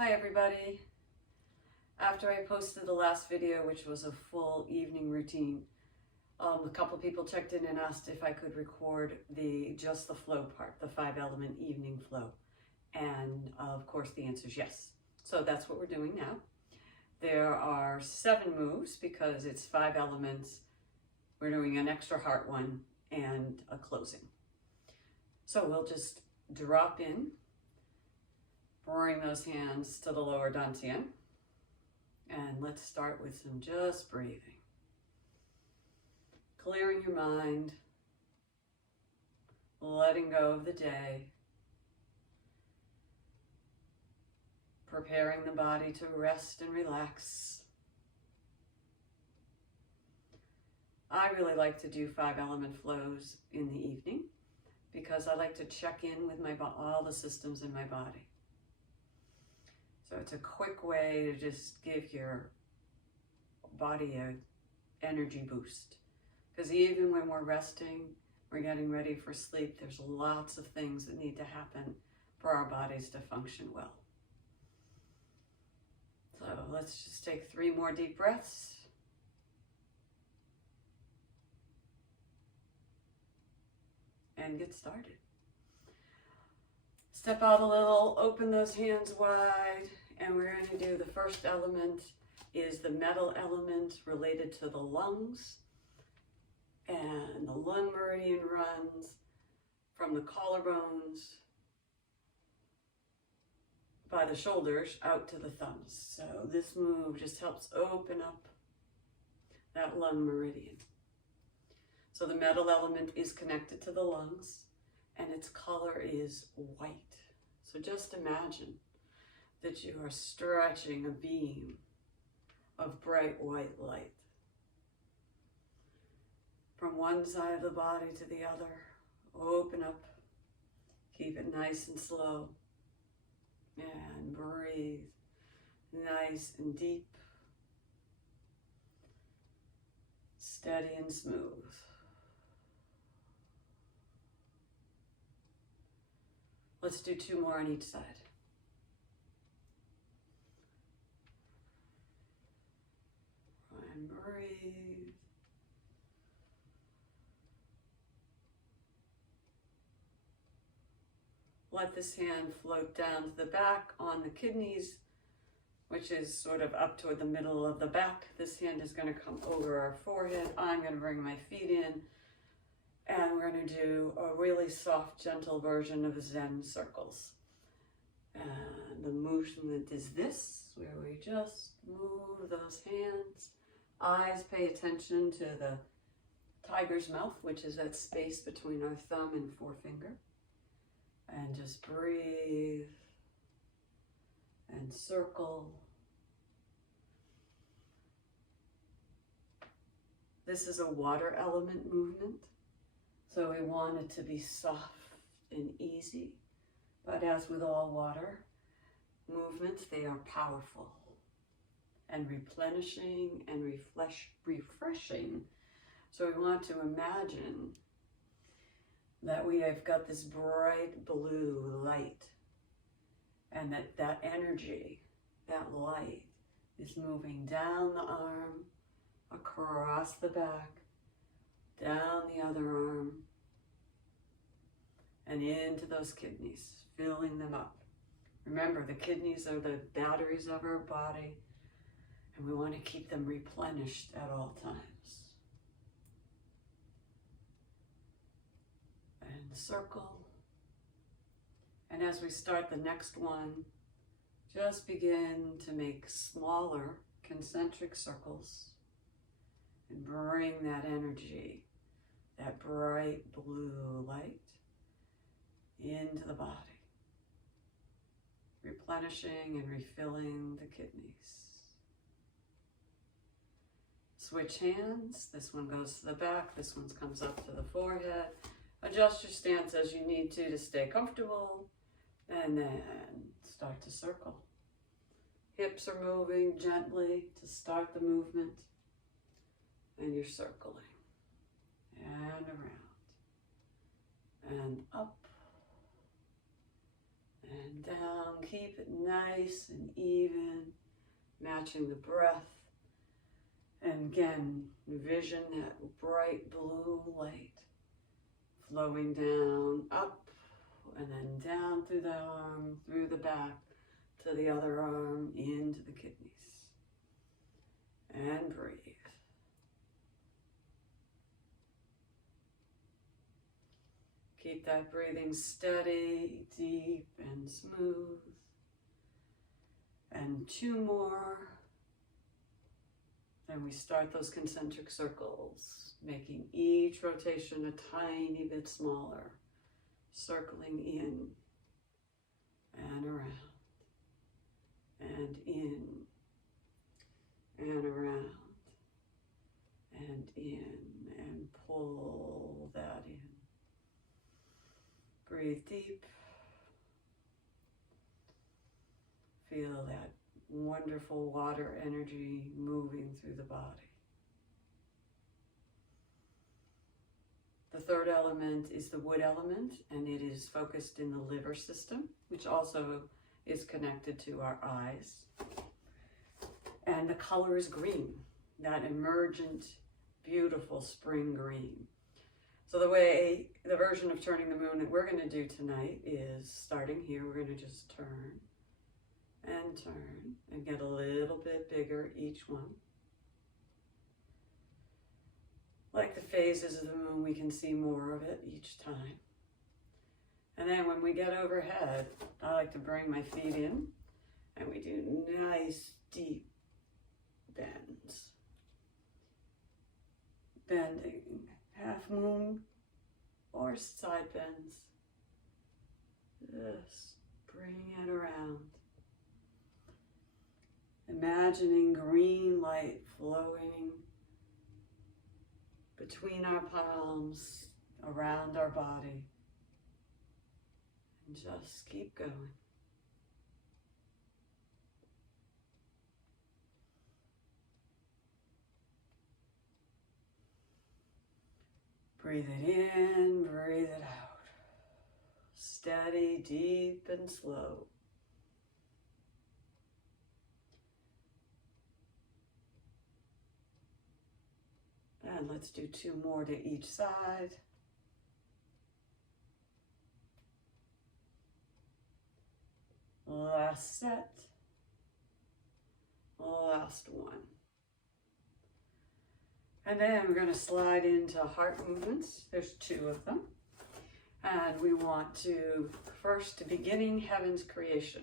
Hi everybody. After I posted the last video, which was a full evening routine, a couple people checked in and asked if I could record just the flow part, the 5-element evening flow. And of course the answer is yes. So that's what we're doing now. There are 7 moves because it's 5 elements. We're doing an extra heart one and a closing. So we'll just drop in. Bring those hands to the lower dantian. And let's start with some just breathing. Clearing your mind. Letting go of the day. Preparing the body to rest and relax. I really like to do 5-element flows in the evening because I like to check in with all the systems in my body. So it's a quick way to just give your body an energy boost. Because even when we're resting, we're getting ready for sleep, there's lots of things that need to happen for our bodies to function well. So let's just take 3 more deep breaths. And get started. Step out a little, open those hands wide, and we're going to do the first element is the metal element related to the lungs. And the lung meridian runs from the collarbones by the shoulders out to the thumbs. So this move just helps open up that lung meridian. So the metal element is connected to the lungs and its color is white. So just imagine that you are stretching a beam of bright white light from one side of the body to the other. Open up, keep it nice and slow, and breathe nice and deep, steady and smooth. Let's do 2 more on each side. And breathe. Let this hand float down to the back on the kidneys, which is sort of up toward the middle of the back. This hand is going to come over our forehead. I'm going to bring my feet in. And we're going to do a really soft, gentle version of Zen circles. And the movement is this, where we just move those hands. Eyes pay attention to the tiger's mouth, which is that space between our thumb and forefinger. And just breathe and circle. This is a water element movement. So we want it to be soft and easy, but as with all water movements, they are powerful and replenishing and refreshing. So we want to imagine that we have got this bright blue light and that energy, that light is moving down the arm, across the back, down the other arm, and into those kidneys, filling them up. Remember, the kidneys are the batteries of our body, and we want to keep them replenished at all times. And circle. And as we start the next one, just begin to make smaller concentric circles and bring that energy, that bright blue light, into the body, replenishing and refilling the kidneys. Switch hands. This one goes to the back, this one comes up to the forehead. Adjust your stance as you need to stay comfortable, and then start to circle. Hips are moving gently to start the movement, and you're circling, and around, and up, and down. Keep it nice and even, matching the breath. And again, envision that bright blue light flowing down, up, and then down through the arm, through the back, to the other arm, into the kidneys. And breathe. Keep that breathing steady, deep, and smooth. And 2 more. Then we start those concentric circles, making each rotation a tiny bit smaller, circling in and around, and in and around, and in, and pull that in. Breathe deep. Feel that wonderful water energy moving through the body. The third element is the wood element, and it is focused in the liver system, which also is connected to our eyes. And the color is green, that emergent, beautiful spring green. So the version of turning the moon that we're going to do tonight is starting here. We're going to just turn and get a little bit bigger each one. Like the phases of the moon, we can see more of it each time. And then when we get overhead, I like to bring my feet in, and we do nice deep bends. Bending, half moon or side bends. Just bring it around. Imagining green light flowing between our palms, around our body, and just keep going. Breathe it in, breathe it out. Steady, deep, and slow. And let's do 2 more to each side. Last set. Last one. And then we're going to slide into heart movements. There's 2 of them. And we want to first beginning heaven's creation.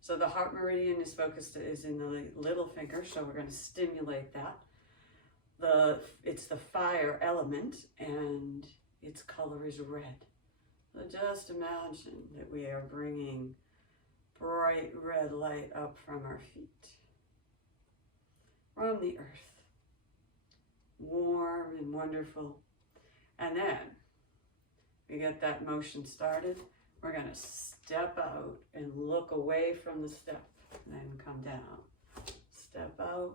So the heart meridian is in the little finger, so we're going to stimulate that. It's the fire element, and its color is red. So just imagine that we are bringing bright red light up from our feet, from the earth, warm and wonderful. And then we get that motion started. We're going to step out and look away from the step, and then come down. Step out.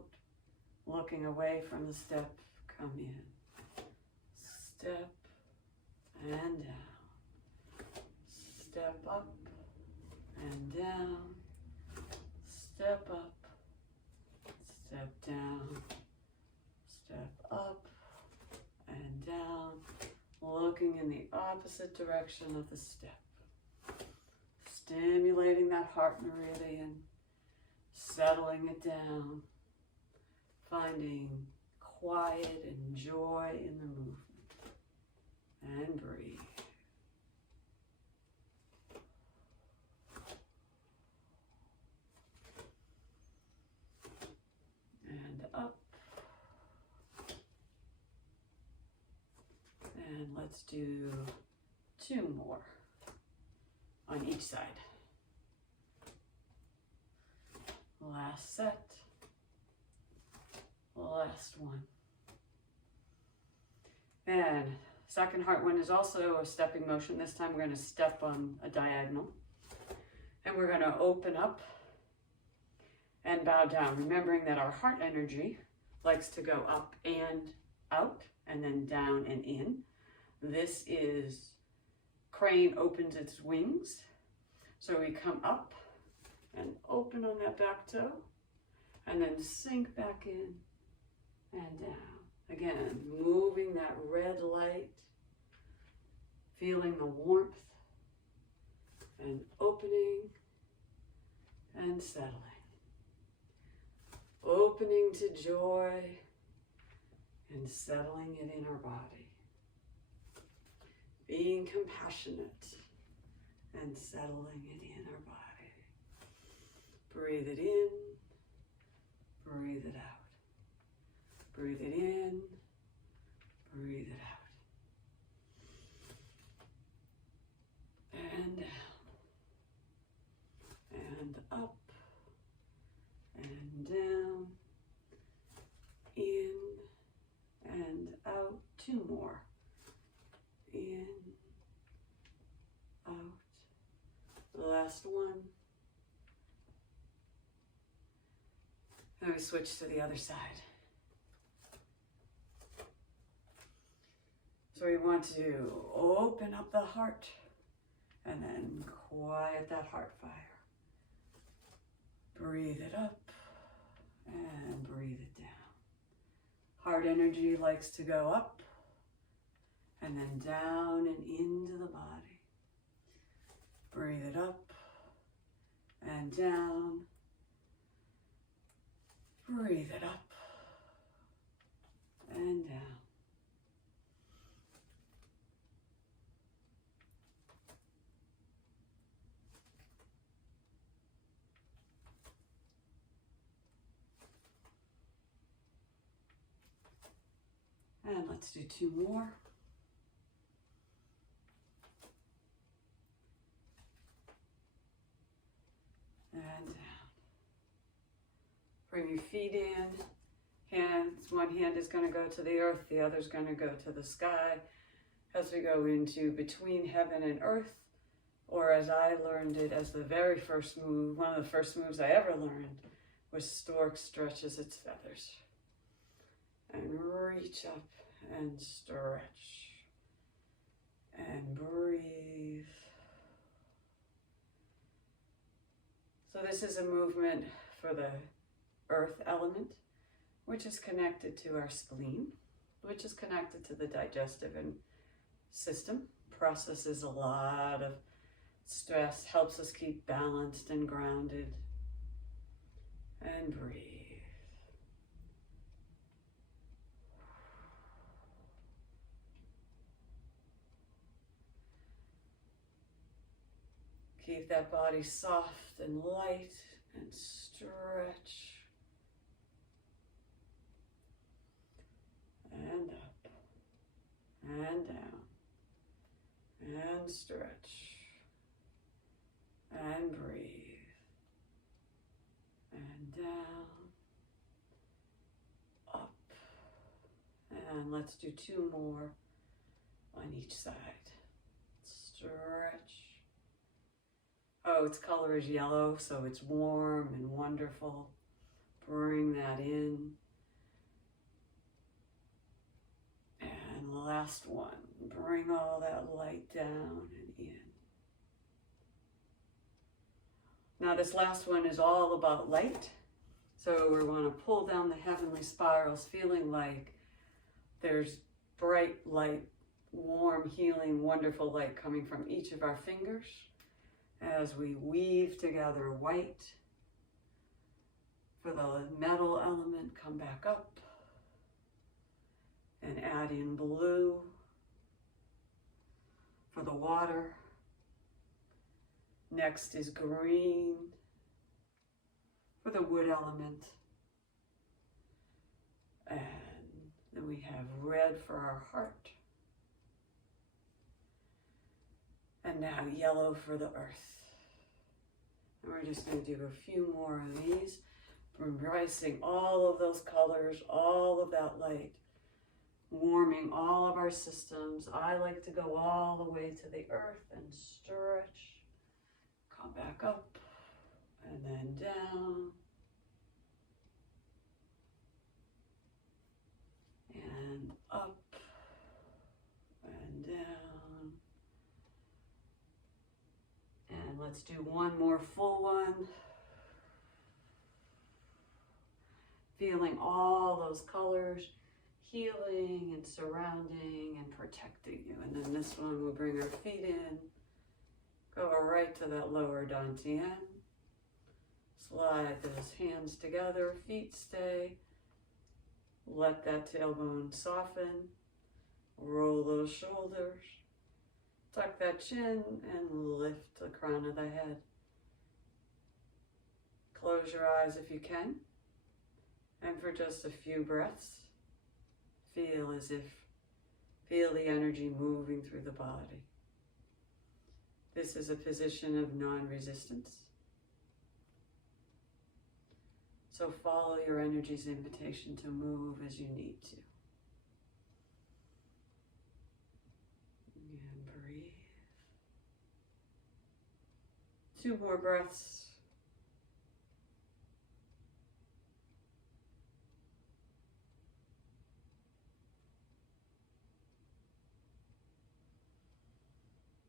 Looking away from the step, come in. Step and down. Step up and down. Step up. Step down. Step up and down. Looking in the opposite direction of the step. Stimulating that heart meridian. Settling it down. Finding quiet and joy in the movement. And breathe. And up. And let's do 2 more on each side. Last set. Last one. And second heart one is also a stepping motion. This time we're going to step on a diagonal. And we're going to open up and bow down, remembering that our heart energy likes to go up and out, and then down and in. This is crane opens its wings. So we come up and open on that back toe, and then sink back in and down. Again, moving that red light, feeling the warmth, and opening and settling. Opening to joy and settling it in our body. Being compassionate and settling it in our body. Breathe it in, breathe it out. Breathe it in, breathe it out. And down. And up. And down. In and out. 2 more. In, out. Last one. And we switch to the other side. So we want to open up the heart and then quiet that heart fire. Breathe it up and breathe it down. Heart energy likes to go up and then down and into the body. Breathe it up and down. Breathe it up and down. And let's do 2 more. And down. Bring your feet in. Hands, one hand is going to go to the earth, the other is going to go to the sky as we go into between heaven and earth, or as I learned it as the very first move, one of the first moves I ever learned was stork stretches its feathers. And reach up and stretch and breathe. So this is a movement for the earth element, which is connected to our spleen, which is connected to the digestive system, processes a lot of stress, helps us keep balanced and grounded. And breathe. Keep that body soft and light and stretch. And up. And down. And stretch. And breathe. And down. Up. And let's do 2 more on each side. Stretch. Oh, its color is yellow, so it's warm and wonderful. Bring that in. And last one. Bring all that light down and in. Now this last one is all about light. So we want to pull down the heavenly spirals, feeling like there's bright light, warm, healing, wonderful light coming from each of our fingers. As we weave together white for the metal element, come back up and add in blue for the water. Next is green for the wood element. And then we have red for our heart. And now yellow for the earth. And we're just going to do a few more of these, embracing all of those colors, all of that light, warming all of our systems. I like to go all the way to the earth and stretch, come back up, and then down, and up, and down. And let's let's do one more full one. Feeling all those colors healing and surrounding and protecting you. And then this one, we'll bring our feet in, go right to that lower dantian. Slide those hands together, feet stay. Let that tailbone soften. Roll those shoulders. Tuck that chin and lift the crown of the head. Close your eyes if you can. And for just a few breaths, feel the energy moving through the body. This is a position of non-resistance. So follow your energy's invitation to move as you need to. And breathe. 2 more breaths.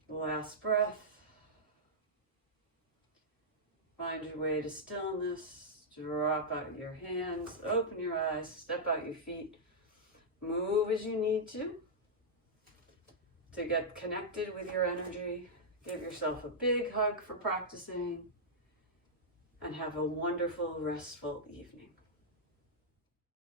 Last breath. Find your way to stillness. Drop out your hands, open your eyes, step out your feet. Move as you need to get connected with your energy. Give yourself a big hug for practicing and have a wonderful, restful evening.